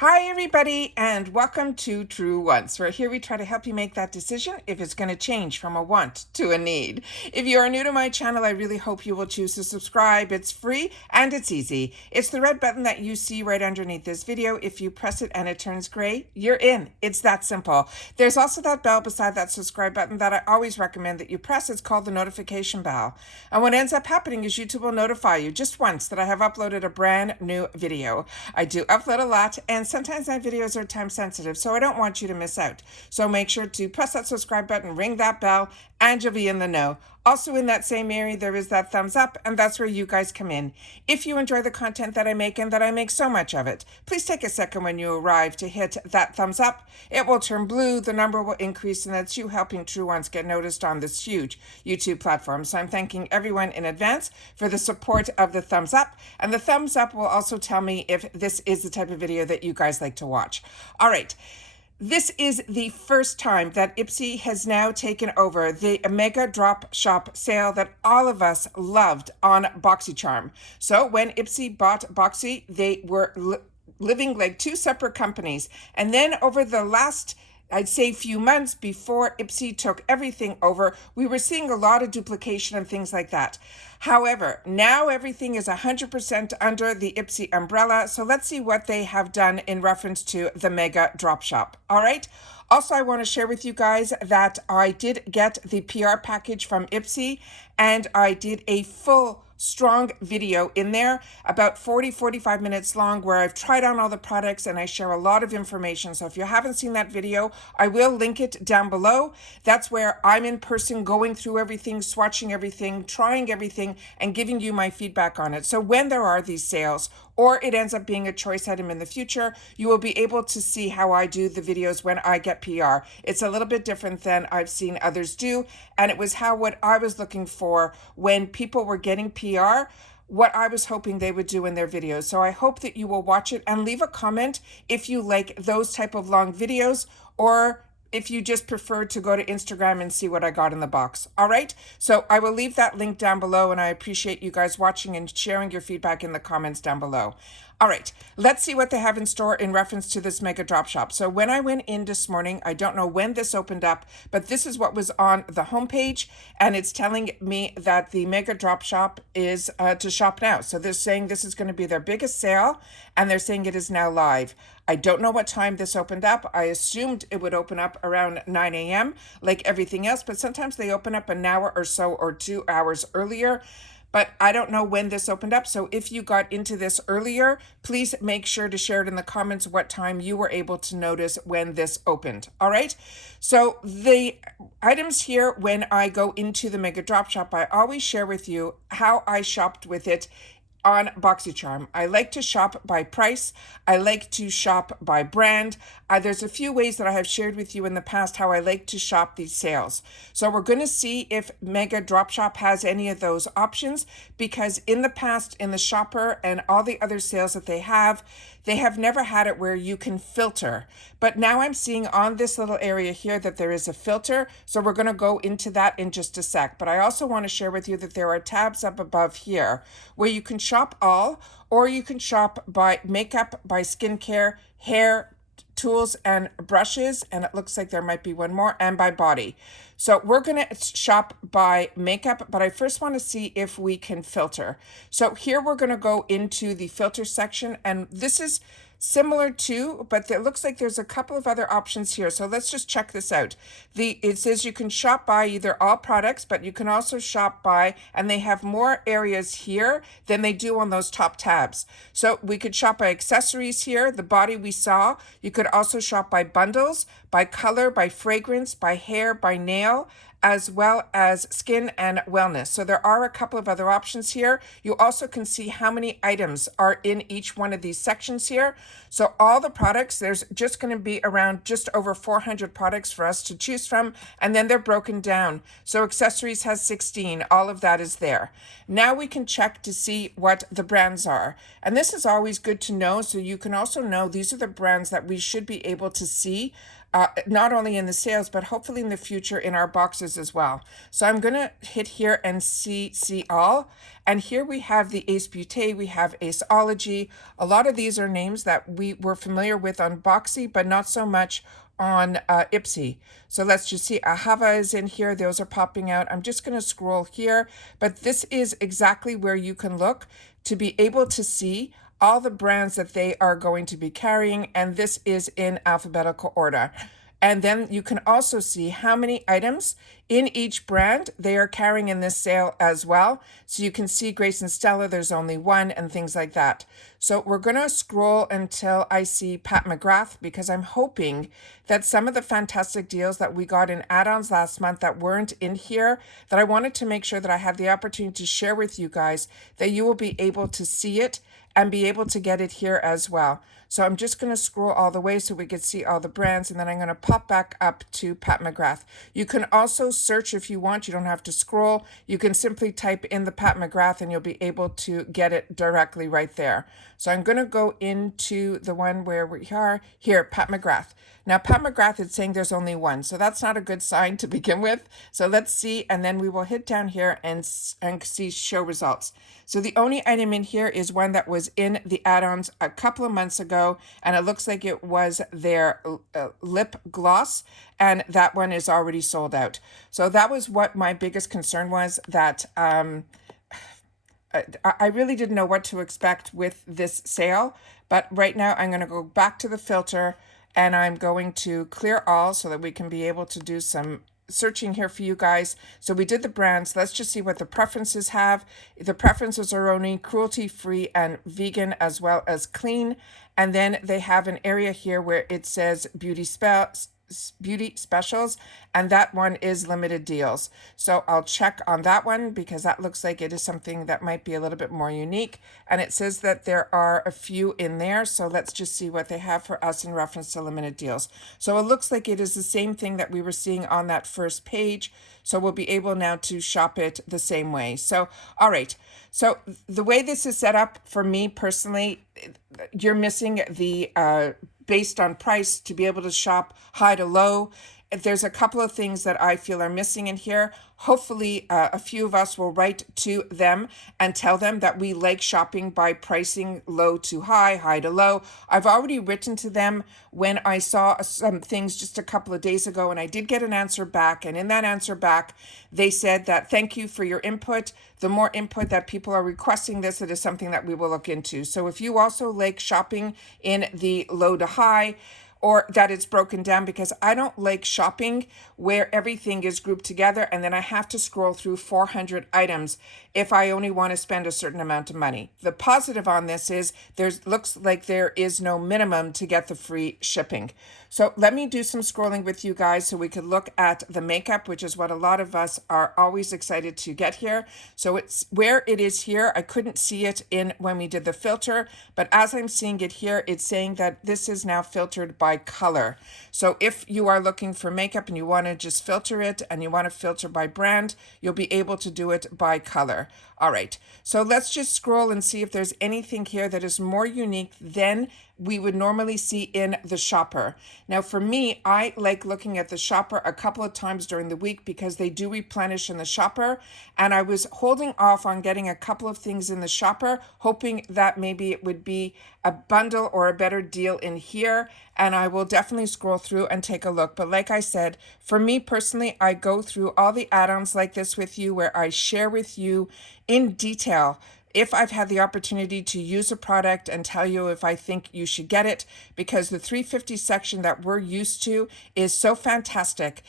Hi everybody and welcome to True Wants, where here we try to help you make that decision if it's going to change from a want to a need. If you are new to my channel, I really hope you will choose to subscribe. It's free and it's easy. It's the red button that you see right underneath this video. If you press it and it turns gray, you're in. It's that simple. There's also that bell beside that subscribe button that I always recommend that you press. It's called the notification bell. And what ends up happening is YouTube will notify you just once that I have uploaded a brand new video. I do upload a lot, and sometimes my videos are time sensitive, so I don't want you to miss out. So make sure to press that subscribe button, ring that bell, and you'll be in the know. Also in that same area, there is that thumbs up, and that's where you guys come in. If you enjoy the content that I make and that I make so much of it, please take a second when you arrive to hit that thumbs up. It will turn blue, the number will increase, and that's you helping True Ones get noticed on this huge YouTube platform. So I'm thanking everyone in advance for the support of the thumbs up, and the thumbs up will also tell me if this is the type of video that you guys like to watch. All right. This is the first time that Ipsy has now taken over the mega drop shop sale that all of us loved on Boxycharm. So when Ipsy bought Boxy, they were living like two separate companies. And then over the last, I'd say, few months before Ipsy took everything over, we were seeing a lot of duplication and things like that. However, now everything is 100% under the Ipsy umbrella. So let's see what they have done in reference to the mega drop shop. All right. Also, I want to share with you guys that I did get the PR package from Ipsy, and I did a full strong video in there, about 45 minutes long, where I've tried on all the products and I share a lot of information. So if you haven't seen that video, I will link it down below. That's where I'm in person going through everything, swatching everything, trying everything, and giving you my feedback on it. So when there are these sales, or it ends up being a choice item in the future, you will be able to see how I do the videos when I get PR. It's a little bit different than I've seen others do, and it was what I was looking for when people were getting PR, what I was hoping they would do in their videos. So I hope that you will watch it and leave a comment if you like those type of long videos, or if you just prefer to go to Instagram and see what I got in the box. All right. So I will leave that link down below, and I appreciate you guys watching and sharing your feedback in the comments down below. All right, let's see what they have in store in reference to this mega drop shop. So when I went in this morning, I don't know when this opened up, but this is what was on the homepage, and it's telling me that the mega drop shop is to shop now. So they're saying this is going to be their biggest sale, and they're saying it is now live. I don't know what time this opened up. I assumed it would open up around 9 a.m. like everything else, but sometimes they open up an hour or so or 2 hours earlier. But I don't know when this opened up. So if you got into this earlier, please make sure to share it in the comments what time you were able to notice when this opened. All right. So the items here, when I go into the mega drop shop, I always share with you how I shopped with it on Boxycharm. I like to shop by price. I like to shop by brand. There's a few ways that I have shared with you in the past how I like to shop these sales. So we're going to see if Mega Drop Shop has any of those options, because in the past, in the shopper and all the other sales that they have never had it where you can filter. But now I'm seeing on this little area here that there is a filter. So we're going to go into that in just a sec. But I also want to share with you that there are tabs up above here where you can shop all, or you can shop by makeup, by skincare, hair, tools and brushes, and it looks like there might be one more, and by body. So we're going to shop by makeup, but I first want to see if we can filter. So here we're going to go into the filter section, and this is similar to, but it looks like there's a couple of other options here. So let's just check this out. It says you can shop by either all products, but you can also shop by, and they have more areas here than they do on those top tabs. So we could shop by accessories here, the body we saw. You could also shop by bundles, by color, by fragrance, by hair, by nail, as well as skin and wellness. So there are a couple of other options here. You also can see how many items are in each one of these sections here. So all the products, there's just going to be around just over 400 products for us to choose from, and then they're broken down. So accessories has 16, all of that is there. Now we can check to see what the brands are. And this is always good to know, so you can also know these are the brands that we should be able to see not only in the sales, but hopefully in the future in our boxes as well. So I'm going to hit here and see all. And here we have the Ace Beauté, we have Aceology. A lot of these are names that we were familiar with on Boxy, but not so much on Ipsy. So let's just see, Ahava is in here. Those are popping out. I'm just going to scroll here, but this is exactly where you can look to be able to see all the brands that they are going to be carrying, and this is in alphabetical order. And then you can also see how many items in each brand they are carrying in this sale as well. So you can see Grace and Stella, there's only one, and things like that. So we're going to scroll until I see Pat McGrath, because I'm hoping that some of the fantastic deals that we got in add-ons last month that weren't in here, that I wanted to make sure that I have the opportunity to share with you guys, that you will be able to see it and be able to get it here as well. So I'm just going to scroll all the way so we can see all the brands, and then I'm going to pop back up to Pat McGrath. You can also search if you want. You don't have to scroll. You can simply type in the Pat McGrath and you'll be able to get it directly right there. So I'm going to go into the one where we are here, Pat McGrath. Now, Pat McGrath is saying there's only one, so that's not a good sign to begin with. So let's see, and then we will hit down here and see show results. So the only item in here is one that was in the add-ons a couple of months ago, and it looks like it was their lip gloss, and that one is already sold out. So that was what my biggest concern was, that I really didn't know what to expect with this sale. But right now I'm going to go back to the filter, and I'm going to clear all so that we can be able to do some searching here for you guys. So we did the brands. Let's just see what the preferences have. The preferences are only cruelty-free and vegan, as well as clean. And then they have an area here where it says beauty specials, and that one is limited deals. So I'll check on that one, because that looks like it is something that might be a little bit more unique, and it says that there are a few in there. So let's just see what they have for us in reference to limited deals. So it looks like it is the same thing that we were seeing on that first page, so we'll be able now to shop it the same way. So all right, so the way this is set up for me personally, you're missing the based on price to be able to shop high to low. There's a couple of things that I feel are missing in here. Hopefully a few of us will write to them and tell them that we like shopping by pricing low to high, high to low. I've already written to them when I saw some things just a couple of days ago, and I did get an answer back. And in that answer back, they said that thank you for your input. The more input that people are requesting this, it is something that we will look into. So if you also like shopping in the low to high, or that it's broken down, because I don't like shopping where everything is grouped together and then I have to scroll through 400 items if I only want to spend a certain amount of money. The positive on this is looks like there is no minimum to get the free shipping. So let me do some scrolling with you guys so we could look at the makeup, which is what a lot of us are always excited to get here. So it's where it is here. I couldn't see it in when we did the filter, but as I'm seeing it here, it's saying that this is now filtered by color. So if you are looking for makeup and you want to just filter it and you want to filter by brand, you'll be able to do it by color. All right, so let's just scroll and see if there's anything here that is more unique than we would normally see in the shopper. Now for me, I like looking at the shopper a couple of times during the week because they do replenish in the shopper, and I was holding off on getting a couple of things in the shopper, hoping that maybe it would be a bundle or a better deal in here, and I will definitely scroll through and take a look. But like I said, for me personally, I go through all the add-ons like this with you, where I share with you in detail if I've had the opportunity to use a product and tell you if I think you should get it, because the 350 section that we're used to is so fantastic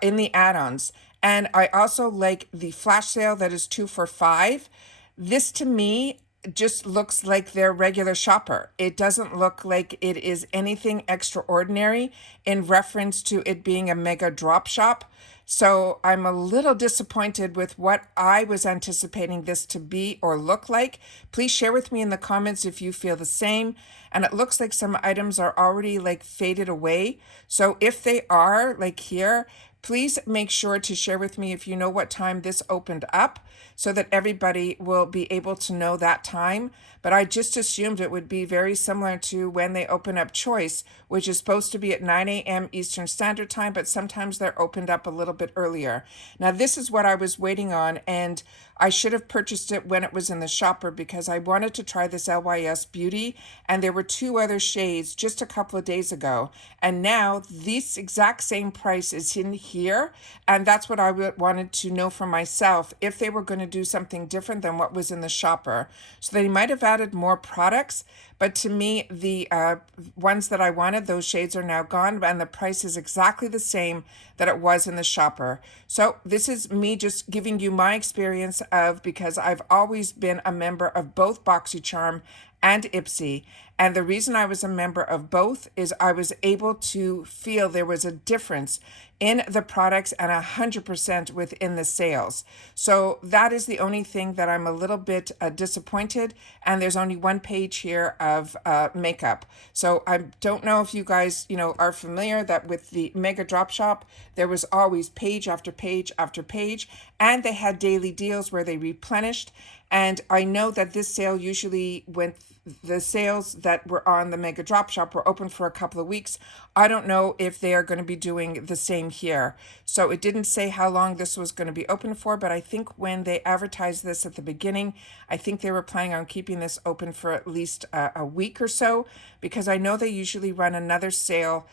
in the add-ons. And I also like the flash sale that is 2 for $5. This to me just looks like their regular shopper. It doesn't look like it is anything extraordinary in reference to it being a mega drop shop. So I'm a little disappointed with what I was anticipating this to be or look like. Please share with me in the comments if you feel the same. And it looks like some items are already like faded away. So if they are like here, Please make sure to share with me if you know what time this opened up so that everybody will be able to know that time. But I just assumed it would be very similar to when they open up Choice, which is supposed to be at 9 a.m. Eastern Standard Time, but sometimes they're opened up a little bit earlier. Now, this is what I was waiting on, and I should have purchased it when it was in the shopper because I wanted to try this LYS Beauty, and there were two other shades just a couple of days ago. And now this exact same price is in here, and that's what I wanted to know for myself, if they were going to do something different than what was in the shopper. So they might have added more products, but to me, the ones that I wanted, those shades are now gone, and the price is exactly the same that it was in the shopper. So this is me just giving you my experience of, because I've always been a member of both Boxycharm and Ipsy. And the reason I was a member of both is I was able to feel there was a difference in the products and 100% within the sales. So that is the only thing that I'm a little bit disappointed. And there's only one page here of makeup. So I don't know if you guys, are familiar that with the Mega Drop Shop, there was always page after page after page, and they had daily deals where they replenished. And I know that this sale usually went, the sales that were on the Mega Drop Shop were open for a couple of weeks. I don't know if they are going to be doing the same here. So it didn't say how long this was going to be open for, but I think when they advertised this at the beginning, I think they were planning on keeping this open for at least a week or so, because I know they usually run another sale.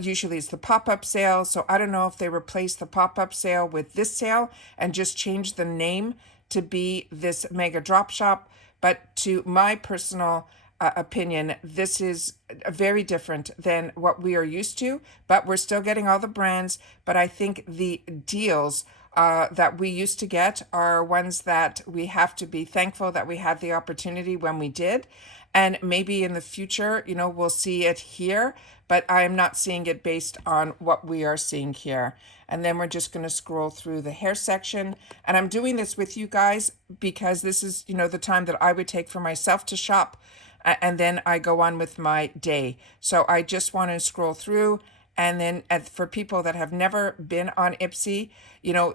Usually it's the pop-up sale. So I don't know if they replaced the pop-up sale with this sale and just changed the name to be this Mega Drop Shop. But to my personal opinion, this is very different than what we are used to, but we're still getting all the brands. But I think the deals that we used to get are ones that we have to be thankful that we had the opportunity when we did. And maybe in the future, we'll see it here, but I am not seeing it based on what we are seeing here. And then we're just going to scroll through the hair section. And I'm doing this with you guys because this is, the time that I would take for myself to shop. And then I go on with my day. So I just want to scroll through. And then for people that have never been on Ipsy,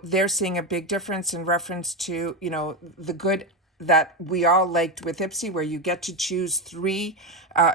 they're seeing a big difference in reference to, the good that we all liked with Ipsy, where you get to choose 3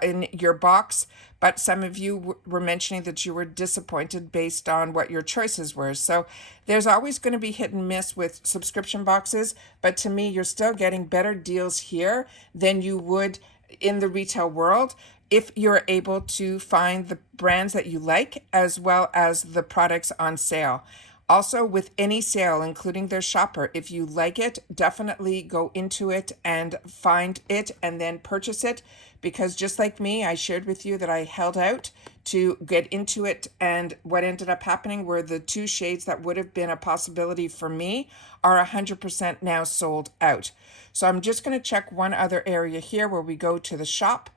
in your box. But some of you were mentioning that you were disappointed based on what your choices were. So there's always going to be hit and miss with subscription boxes. But to me, you're still getting better deals here than you would in the retail world if you're able to find the brands that you like as well as the products on sale. Also, with any sale, including their shopper, if you like it, definitely go into it and find it and then purchase it. Because just like me, I shared with you that I held out to get into it. And what ended up happening were the 2 shades that would have been a possibility for me are 100% now sold out. So I'm just going to check one other area here where we go to the shop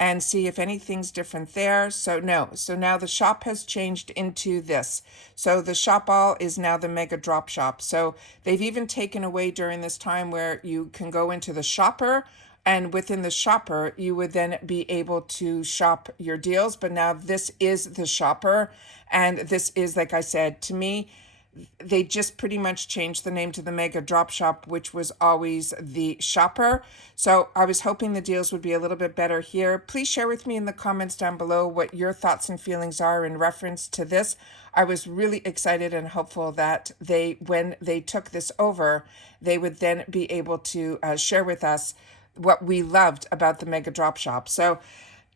and see if anything's different there. So no. So now the shop has changed into this. So the shop all is now the Mega Drop Shop. So they've even taken away during this time where you can go into the shopper, and within the shopper, you would then be able to shop your deals. But now this is the shopper. And this is, like I said, to me, they just pretty much changed the name to the Mega Drop Shop, which was always the shopper. So I was hoping the deals would be a little bit better here. Please share with me in the comments down below what your thoughts and feelings are in reference to this. I was really excited and hopeful that when they took this over, they would then be able to share with us what we loved about the Mega Drop Shop. So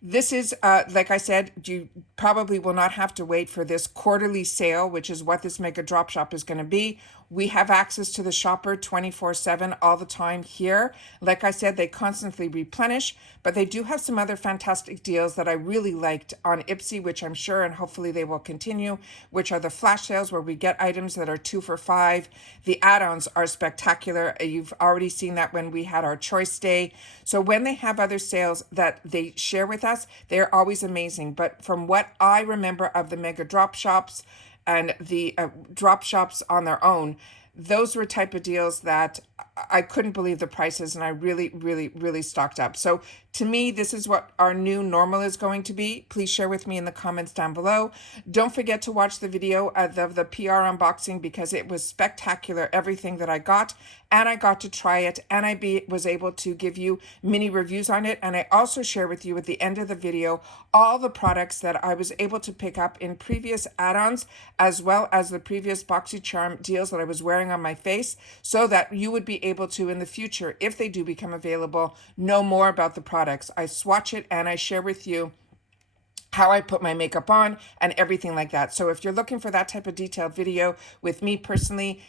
this is, like I said, you probably will not have to wait for this quarterly sale, which is what this Mega Drop Shop is going to be. We have access to the shopper 24/7 all the time here. Like I said, they constantly replenish, but they do have some other fantastic deals that I really liked on Ipsy, which I'm sure and hopefully they will continue, which are the flash sales where we get items that are 2 for $5. The add-ons are spectacular. You've already seen that when we had our choice day. So when they have other sales that they share with us, they're always amazing. But from what I remember of the Mega Drop Shops and the drop shops on their own, those were type of deals that I couldn't believe the prices, and I really, really, really stocked up. So to me, this is what our new normal is going to be. Please share with me in the comments down below. Don't forget to watch the video of the PR unboxing, because it was spectacular, everything that I got, and I got to try it, and was able to give you mini reviews on it. And I also share with you at the end of the video all the products that I was able to pick up in previous add-ons, as well as the previous Boxycharm deals that I was wearing on my face, so that you would be able to, in the future, if they do become available, know more about the products. I swatch it and I share with you how I put my makeup on and everything like that. So if you're looking for that type of detailed video with me personally,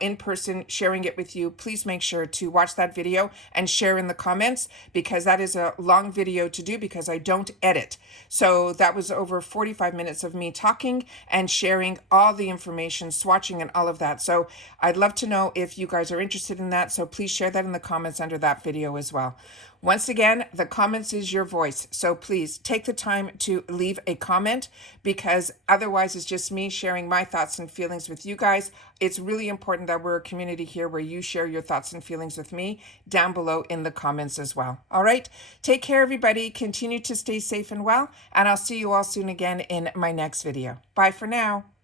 in person, sharing it with you, please make sure to watch that video and share in the comments, because that is a long video to do because I don't edit. So that was over 45 minutes of me talking and sharing all the information, swatching and all of that. So I'd love to know if you guys are interested in that. So please share that in the comments under that video as well. Once again, the comments is your voice. So please take the time to leave a comment, because otherwise it's just me sharing my thoughts and feelings with you guys. It's really important that we're a community here where you share your thoughts and feelings with me down below in the comments as well. All right. Take care, everybody. Continue to stay safe and well, and I'll see you all soon again in my next video. Bye for now.